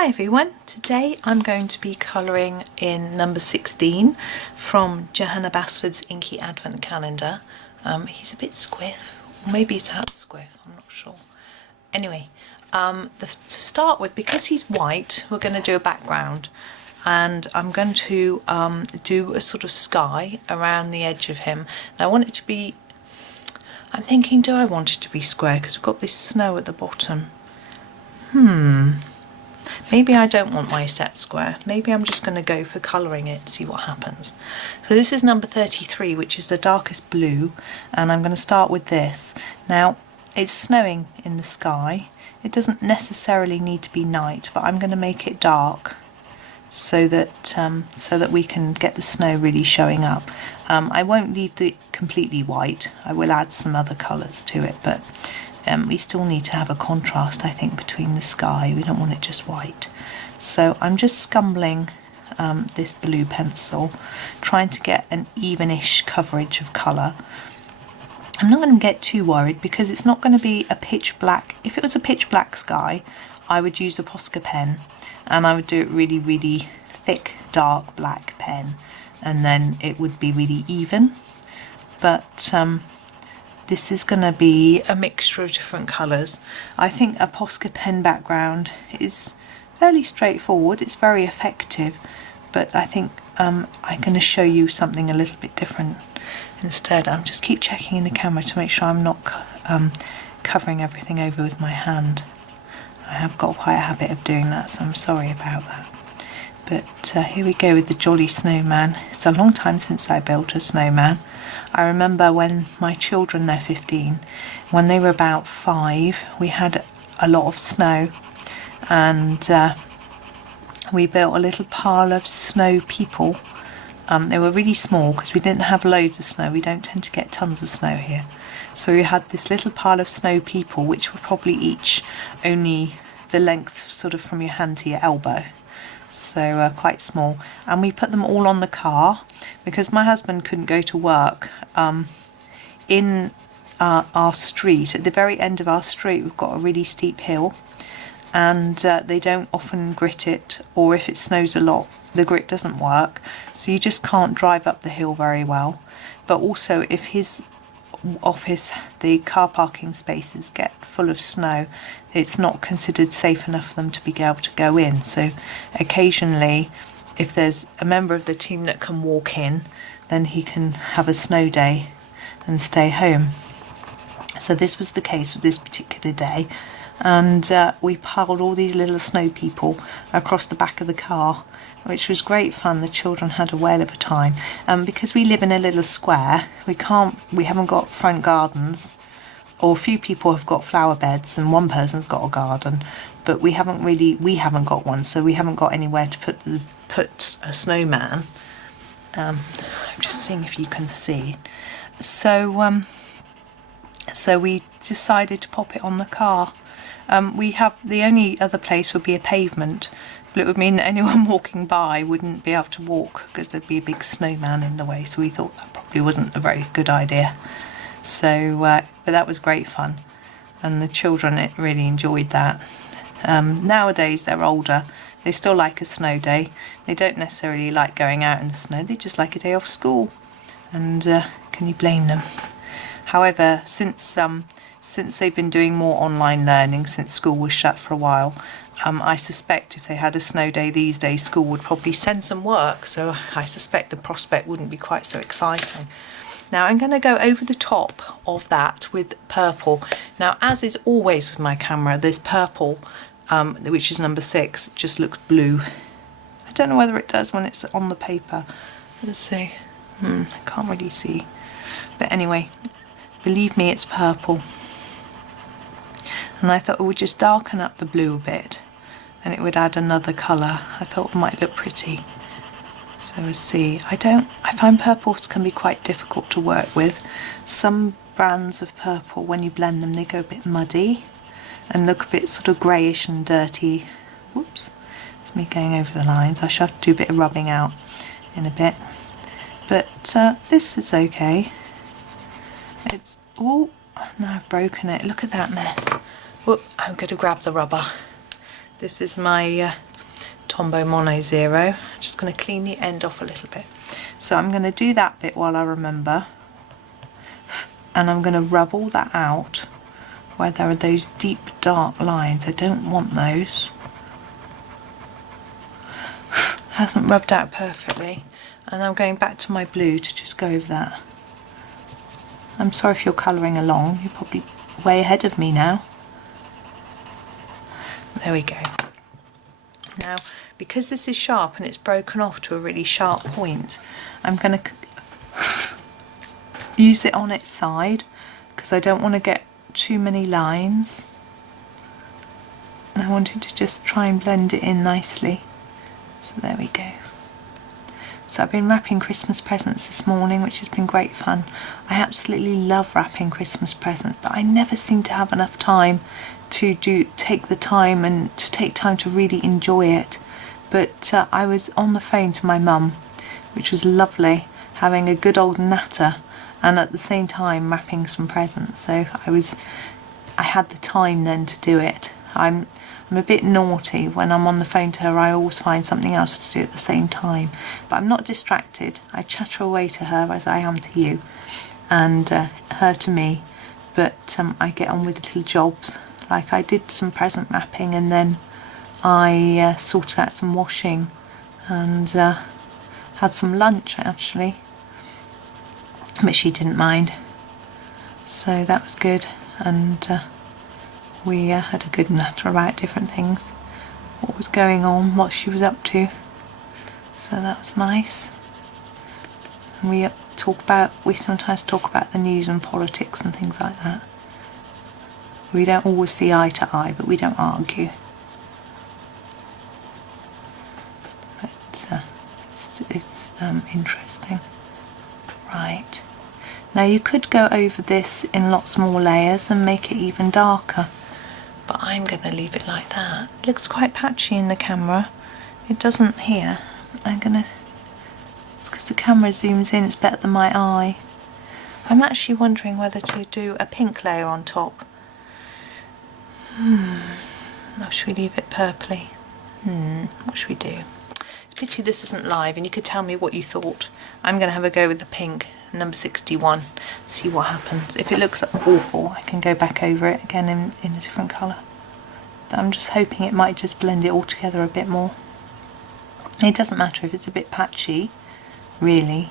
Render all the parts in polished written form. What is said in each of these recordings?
Hi everyone, today I'm going to be colouring in number 16 from Johanna Basford's Inky Advent Calendar. He's a bit squiff, or maybe he's out squiff, I'm not sure. Anyway, to start with, because he's white, we're going to do a background, and I'm going to do a sort of sky around the edge of him. Now I want it to be, I'm thinking, do I want it to be square, because we've got this snow at the bottom. Maybe I don't want my set square. Maybe I'm just going to go for colouring it, see what happens. So this is number 33, which is the darkest blue, and I'm going to start with this. Now, it's snowing in the sky. It doesn't necessarily need to be night, but I'm going to make it dark so that we can get the snow really showing up. I won't leave it completely white. I will add some other colours to it, but we still need to have a contrast, I think, between the sky. We don't want it just white. So I'm just scumbling this blue pencil, trying to get an even-ish coverage of colour. I'm not going to get too worried because it's not going to be a pitch black. If it was a pitch black sky, I would use a Posca pen, and I would do it really, really thick, dark black pen, and then it would be really even. But this is going to be a mixture of different colours. I think a Posca pen background is fairly straightforward. It's very effective, but I think I'm going to show you something a little bit different instead. I'm just keep checking in the camera to make sure I'm not covering everything over with my hand. I have got quite a habit of doing that, so I'm sorry about that. But here we go with the jolly snowman. It's a long time since I built a snowman. I remember when my children, they're 15, when they were about 5, we had a lot of snow, and we built a little pile of snow people. They were really small because we didn't have loads of snow. We don't tend to get tons of snow here. So we had this little pile of snow people, which were probably each only the length sort of from your hand to your elbow. So quite small, and we put them all on the car because my husband couldn't go to work. In our street, at the very end of our street, we've got a really steep hill, and they don't often grit it, or if it snows a lot the grit doesn't work, so you just can't drive up the hill very well. But also, if his office, the car parking spaces, get full of snow, it's not considered safe enough for them to be able to go in. So occasionally, if there's a member of the team that can walk in, then he can have a snow day and stay home. So this was the case with this particular day, and we piled all these little snow people across the back of the car, which was great fun. The children had a whale of a time. Because we live in a little square, we haven't got front gardens, or a few people have got flower beds and one person's got a garden, but we haven't got one, so we haven't got anywhere to put a snowman. I'm just seeing if you can see. So we decided to pop it on the car. The only other place would be a pavement, but it would mean that anyone walking by wouldn't be able to walk because there'd be a big snowman in the way, so we thought that probably wasn't a very good idea. So, but that was great fun, and the children really enjoyed that. Nowadays they're older, they still like a snow day. They don't necessarily like going out in the snow, they just like a day off school, and can you blame them? However, since they've been doing more online learning, since school was shut for a while, I suspect if they had a snow day these days, school would probably send some work, so I suspect the prospect wouldn't be quite so exciting. Now I'm going to go over the top of that with purple. Now, as is always with my camera, this purple, which is number 6, just looks blue. I don't know whether it does when it's on the paper. Let's see. I can't really see. But anyway, believe me, it's purple. And I thought it would just darken up the blue a bit, and it would add another colour. I thought it might look pretty. So we'll see. I find purples can be quite difficult to work with. Some brands of purple, when you blend them, they go a bit muddy and look a bit sort of greyish and dirty. Whoops, it's me going over the lines. I shall have to do a bit of rubbing out in a bit. But this is okay. Oh, no, I've broken it. Look at that mess. Whoop, I'm going to grab the rubber. This is my Tombow Mono Zero. I'm just going to clean the end off a little bit. So I'm going to do that bit while I remember, and I'm going to rub all that out where there are those deep dark lines. I don't want those. Hasn't rubbed out perfectly, and I'm going back to my blue to just go over that. I'm sorry if you're colouring along, you're probably way ahead of me now. There we go. Now, because this is sharp and it's broken off to a really sharp point, I'm going to use it on its side because I don't want to get too many lines. And I wanted to just try and blend it in nicely. So there we go. So I've been wrapping Christmas presents this morning, which has been great fun. I absolutely love wrapping Christmas presents, but I never seem to have enough time to take time to really enjoy it. But I was on the phone to my mum, which was lovely, having a good old natter and at the same time wrapping some presents. So I had the time then to do it. I'm a bit naughty. When I'm on the phone to her, I always find something else to do at the same time. But I'm not distracted. I chatter away to her as I am to you, and her to me. But I get on with little jobs. Like I did some present wrapping, and then I sorted out some washing and had some lunch actually. But she didn't mind. So that was good. And we had a good natter about different things, what was going on, what she was up to, so that was nice. And we sometimes talk about the news and politics and things like that. We don't always see eye to eye, but we don't argue. But it's interesting. Right, now you could go over this in lots more layers and make it even darker. But I'm going to leave it like that. It looks quite patchy in the camera. It doesn't here. It's because the camera zooms in, it's better than my eye. I'm actually wondering whether to do a pink layer on top. Or should we leave it purpley? What should we do? It's a pity this isn't live and you could tell me what you thought. I'm going to have a go with the pink, number 61, see what happens. If it looks awful, I can go back over it again in a different colour. But I'm just hoping it might just blend it all together a bit more. It doesn't matter if it's a bit patchy, really.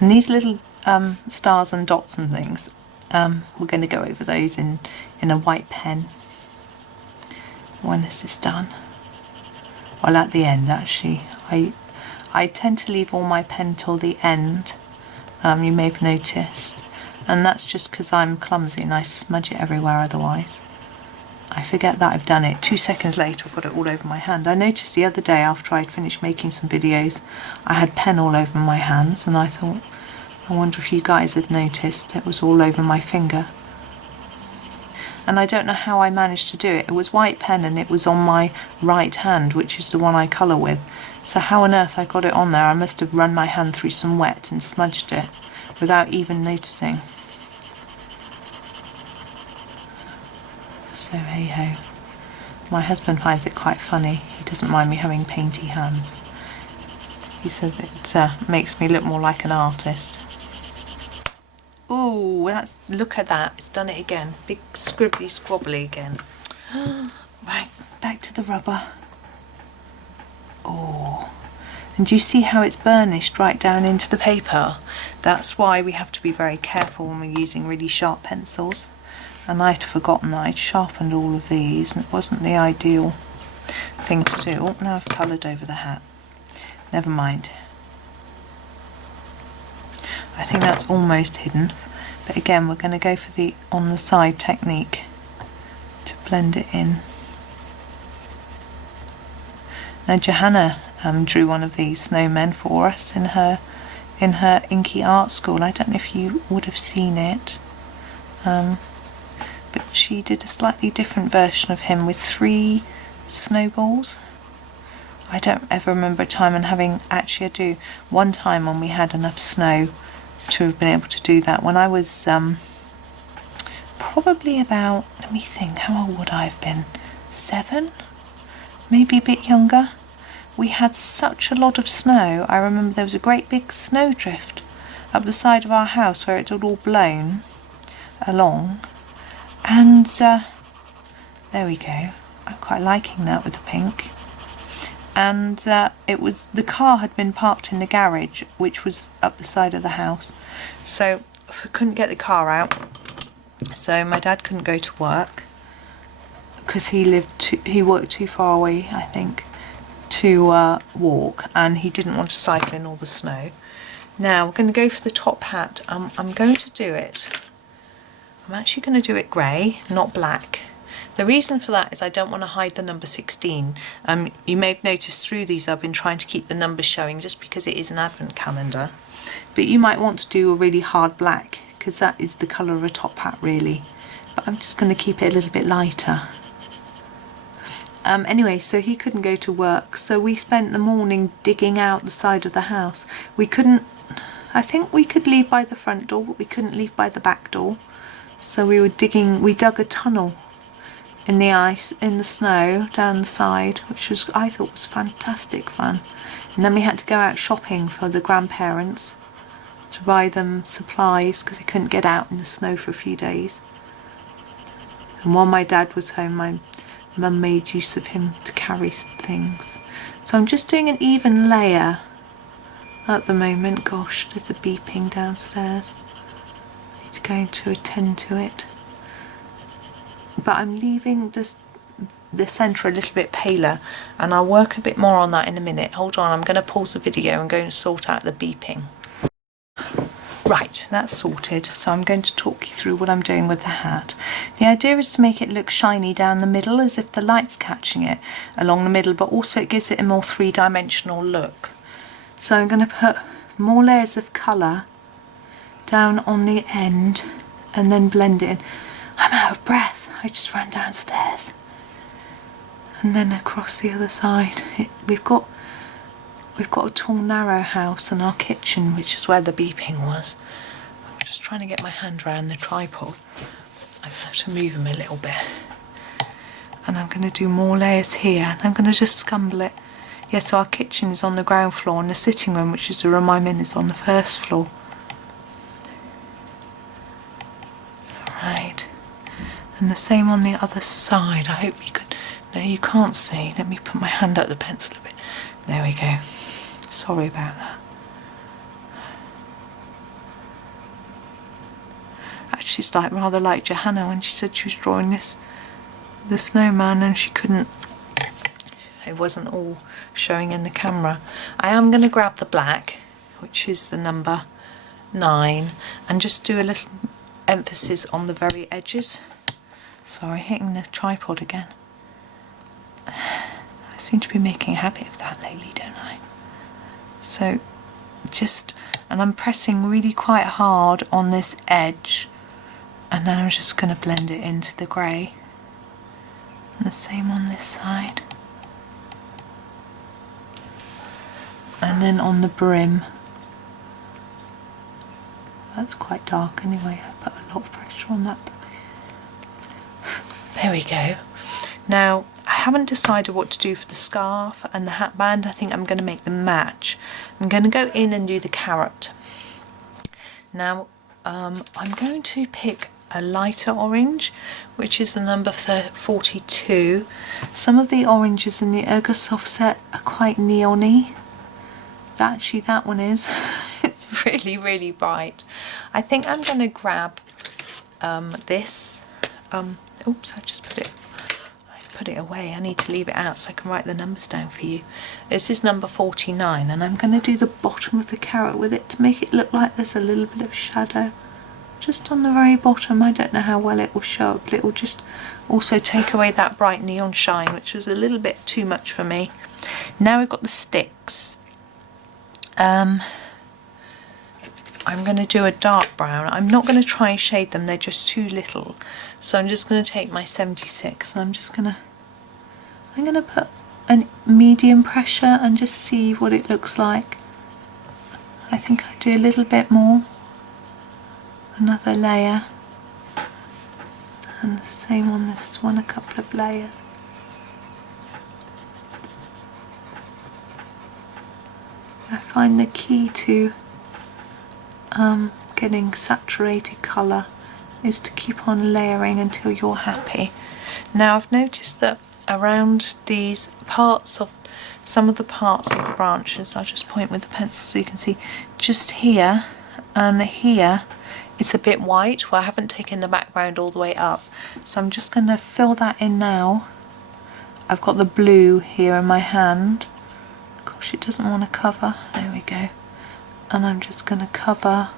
And these little stars and dots and things, we're going to go over those in a white pen when this is done. Well, at the end actually. I tend to leave all my pen till the end. You may have noticed, and that's just because I'm clumsy and I smudge it everywhere otherwise. I forget that I've done it. 2 seconds later I've got it all over my hand. I noticed the other day after I'd finished making some videos, I had pen all over my hands, and I thought, I wonder if you guys had noticed it was all over my finger. And I don't know how I managed to do it. It was white pen and it was on my right hand, which is the one I colour with. So how on earth I got it on there? I must have run my hand through some wet and smudged it without even noticing. So hey ho. My husband finds it quite funny. He doesn't mind me having painty hands. He says it makes me look more like an artist. Ooh, look at that. It's done it again. Big scribbly squabbly again. Right, back to the rubber. Oh, and do you see how it's burnished right down into the paper? That's why we have to be very careful when we're using really sharp pencils. And I'd forgotten that I'd sharpened all of these, and it wasn't the ideal thing to do. Oh, now I've coloured over the hat. Never mind. I think that's almost hidden, but again we're going to go for the on the side technique to blend it in. Now Johanna drew one of these snowmen for us in her Inky art school. I don't know if you would have seen it, but she did a slightly different version of him with 3 snowballs. I don't ever remember a time and having actually I do one time when we had enough snow to have been able to do that. When I was probably about, let me think, how old would I have been? 7? Maybe a bit younger. we had such a lot of snow. I remember there was a great big snowdrift up the side of our house where it had all blown along, and there we go. I'm quite liking that with the pink. And the car had been parked in the garage, which was up the side of the house, so we couldn't get the car out. So my dad couldn't go to work because he worked too far away, I think, to walk, and he didn't want to cycle in all the snow. Now we're going to go for the top hat. I'm going to do it. I'm actually going to do it grey, not black. The reason for that is I don't want to hide the number 16. You may have noticed through these I've been trying to keep the numbers showing just because it is an advent calendar. But you might want to do a really hard black because that is the colour of a top hat really. But I'm just going to keep it a little bit lighter. Anyway, so he couldn't go to work, so we spent the morning digging out the side of the house. We couldn't, I think we could leave by the front door, but we couldn't leave by the back door. So we dug a tunnel in the ice, in the snow, down the side, which I thought was fantastic fun. And then we had to go out shopping for the grandparents to buy them supplies because they couldn't get out in the snow for a few days. And while my dad was home, my Mum made use of him to carry things. So I'm just doing an even layer at the moment. Gosh, there's a beeping downstairs. I need to go to attend to it. But I'm leaving the centre a little bit paler, and I'll work a bit more on that in a minute. Hold on, I'm going to pause the video and go and sort out the beeping. Right, that's sorted, so I'm going to talk you through what I'm doing with the hat. The idea is to make it look shiny down the middle as if the light's catching it along the middle, but also it gives it a more three-dimensional look. So I'm going to put more layers of colour down on the end and then blend it in. I'm out of breath, I just ran downstairs. And then across the other side, we've got a tall narrow house and our kitchen, which is where the beeping was. I'm just trying to get my hand around the tripod. I'm going to have to move him a little bit. And I'm going to do more layers here, and I'm going to just scumble it. Yeah, so our kitchen is on the ground floor and the sitting room, which is a remind me, is on the first floor. Right. And the same on the other side. I hope you could... No, you can't see. Let me put my hand up the pencil a bit. There we go. Sorry about that. Actually, it's rather like Johanna when she said she was drawing the snowman and she couldn't. It wasn't all showing in the camera. I am going to grab the black, which is the number 9, and just do a little emphasis on the very edges. Sorry, hitting the tripod again. I seem to be making a habit of that lately, don't I? So and I'm pressing really quite hard on this edge, and then I'm just going to blend it into the grey. And the same on this side. And then on the brim. That's quite dark anyway, I put a lot of pressure on that. There we go. Now, I haven't decided what to do for the scarf and the hat band. I think I'm going to make them match. I'm going to go in and do the carrot. Now, I'm going to pick a lighter orange, which is the number 42. Some of the oranges in the Ergosoft set are quite neon-y. Actually, that one is. It's really, really bright. I think I'm going to grab this. Oops, I just put it away. I need to leave it out so I can write the numbers down for you. This is number 49, and I'm going to do the bottom of the carrot with it to make it look like there's a little bit of shadow just on the very bottom. I don't know how well it will show up, but it will just also take away that bright neon shine, which was a little bit too much for me. Now we've got the sticks. I'm going to do a dark brown. I'm not going to try and shade them, they're just too little. So I'm just going to take my 76 and I'm going to put a medium pressure and just see what it looks like. I think I'll do a little bit more. Another layer. And the same on this one, a couple of layers. I find the key to getting saturated colour is to keep on layering until you're happy. Now I've noticed that around these parts of some of the parts of the branches, I'll just point with the pencil so you can see, just here and here it's a bit white where I haven't taken the background all the way up, so I'm just going to fill that in now. I've got the blue here in my hand. Gosh, it doesn't want to cover. There we go. And I'm just going to cover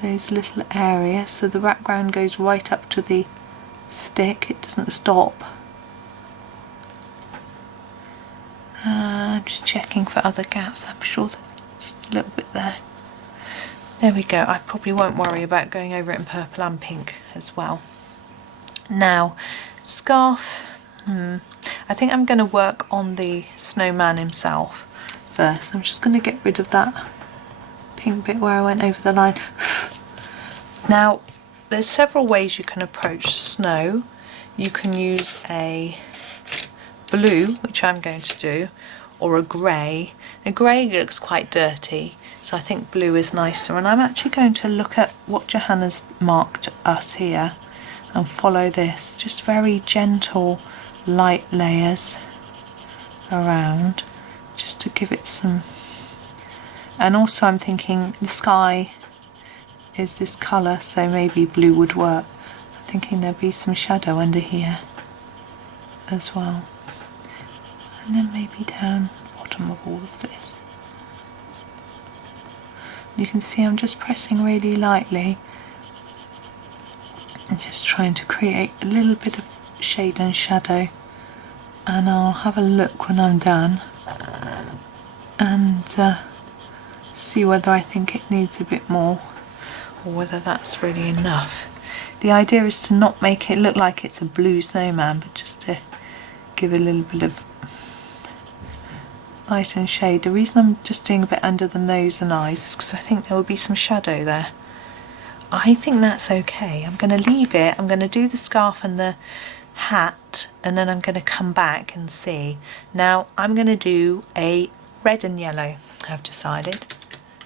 those little areas so the background goes right up to the stick, it doesn't stop. I'm just checking for other gaps. I'm sure there's just a little bit there. There we go. I probably won't worry about going over it in purple and pink as well. Now, scarf. I think I'm going to work on the snowman himself first. I'm just going to get rid of that pink bit where I went over the line. Now, there's several ways you can approach snow. You can use a blue, which I'm going to do, or a grey. A grey looks quite dirty, so I think blue is nicer. And I'm actually going to look at what Johanna's marked us here and follow this. Just very gentle, light layers around, just to give it some. And also I'm thinking the sky is this colour, so maybe blue would work. I'm thinking there'll be some shadow under here as well. And then maybe down the bottom of all of this. You can see I'm just pressing really lightly and just trying to create a little bit of shade and shadow, and I'll have a look when I'm done and see whether I think it needs a bit more or whether that's really enough. The idea is to not make it look like it's a blue snowman, but just to give a little bit of light and shade. The reason I'm just doing a bit under the nose and eyes is because I think there will be some shadow there. I think that's okay. I'm going to leave it. I'm going to do the scarf and the hat, and then I'm going to come back and see. Now I'm going to do a red and yellow, I've decided.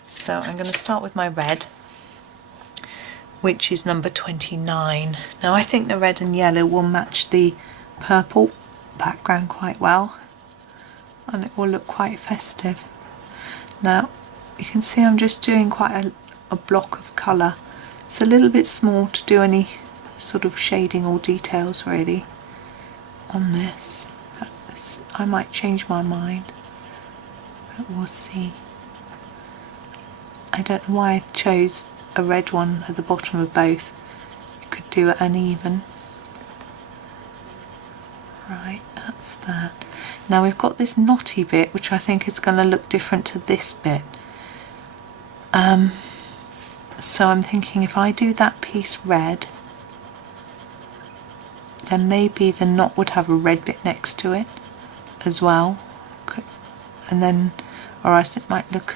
So I'm going to start with my red, which is number 29. Now I think the red and yellow will match the purple background quite well, and it will look quite festive. Now you can see I'm just doing quite a block of colour. It's a little bit small to do any sort of shading or details really on this. I might change my mind, but we'll see. I don't know why I chose a red one at the bottom of both. You could do it uneven. Right, that's that. Now we've got this knotty bit, which I think is going to look different to this bit. So I'm thinking if I do that piece red, then maybe the knot would have a red bit next to it as well. And then, or else it might look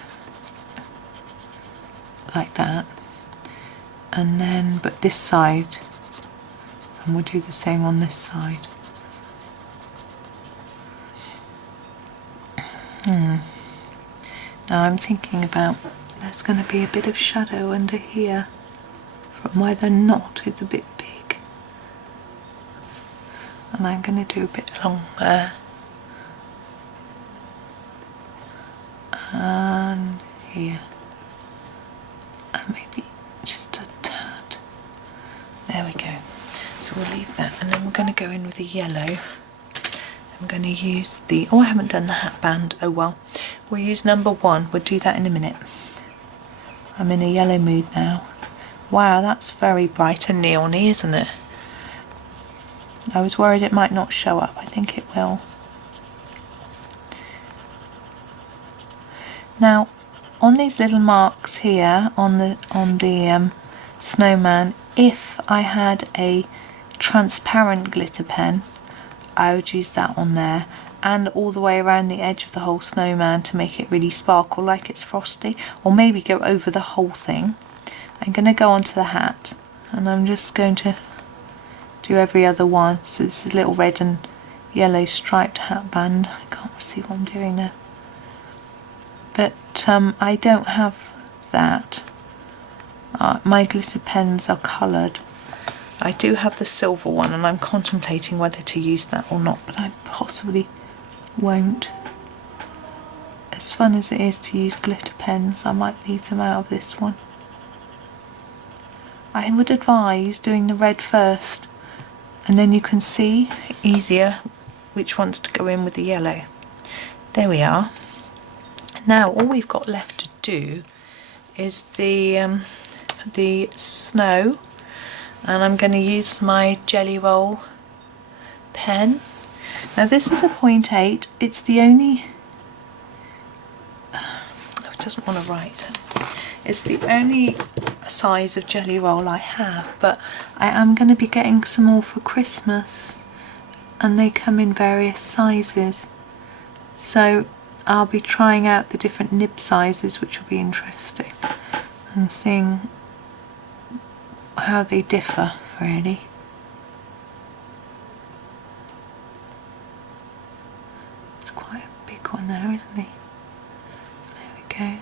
like that. And then, but this side, and we'll do the same on this side. Now I'm thinking about, there's going to be a bit of shadow under here from where the knot is a bit big, and I'm going to do a bit along there and here, and maybe just a tad. There we go. So we'll leave that, and then we're going to go in with the yellow. I'm going to use the, oh I haven't done the hat band, oh well. We'll use number 1, we'll do that in a minute. I'm in a yellow mood now. Wow, that's very bright and neon-y, isn't it? I was worried it might not show up, I think it will. Now, on these little marks here, on the snowman, if I had a transparent glitter pen, I would use that on there, and all the way around the edge of the whole snowman to make it really sparkle like it's frosty, or maybe go over the whole thing. I'm going to go onto the hat, and I'm just going to do every other one. So this is a little red and yellow striped hat band. I can't see what I'm doing there. but I don't have that. My glitter pens are coloured. I do have the silver one and I'm contemplating whether to use that or not, but I possibly won't. As fun as it is to use glitter pens, I might leave them out of this one. I would advise doing the red first, and then you can see easier which ones to go in with the yellow. There we are. Now all we've got left to do is the snow, and I'm going to use my Jelly Roll pen. Now this is a 0.8, it's the only, it doesn't want to write, it's the only size of Jelly Roll I have, but I am going to be getting some more for Christmas and they come in various sizes, so I'll be trying out the different nib sizes, which will be interesting, and seeing how they differ really. It's quite a big one there, isn't he? There we go.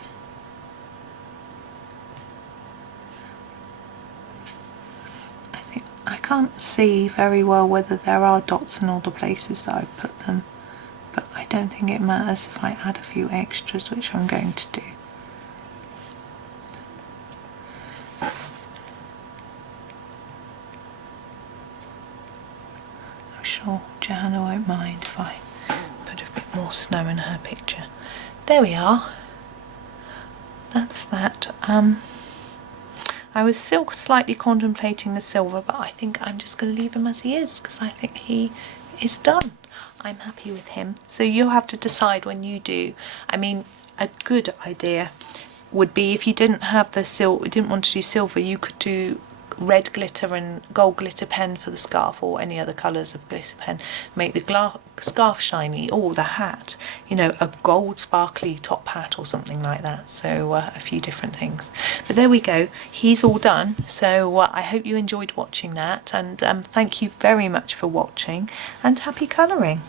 I can't see very well whether there are dots in all the places that I've put them, but I don't think it matters if I add a few extras, which I'm going to do. I'm sure Johanna won't mind if I put a bit more snow in her picture. There we are. That's that. I was still slightly contemplating the silver, but I think I'm just going to leave him as he is because I think he is done. I'm happy with him. So you'll have to decide when you do. I mean, a good idea would be if you didn't have the silver, didn't want to do silver, you could do red glitter and gold glitter pen for the scarf, or any other colours of glitter pen. Make the scarf shiny, or the hat, you know, a gold sparkly top hat or something like that. So a few different things. But there we go, he's all done. So I hope you enjoyed watching that, and thank you very much for watching, and happy colouring.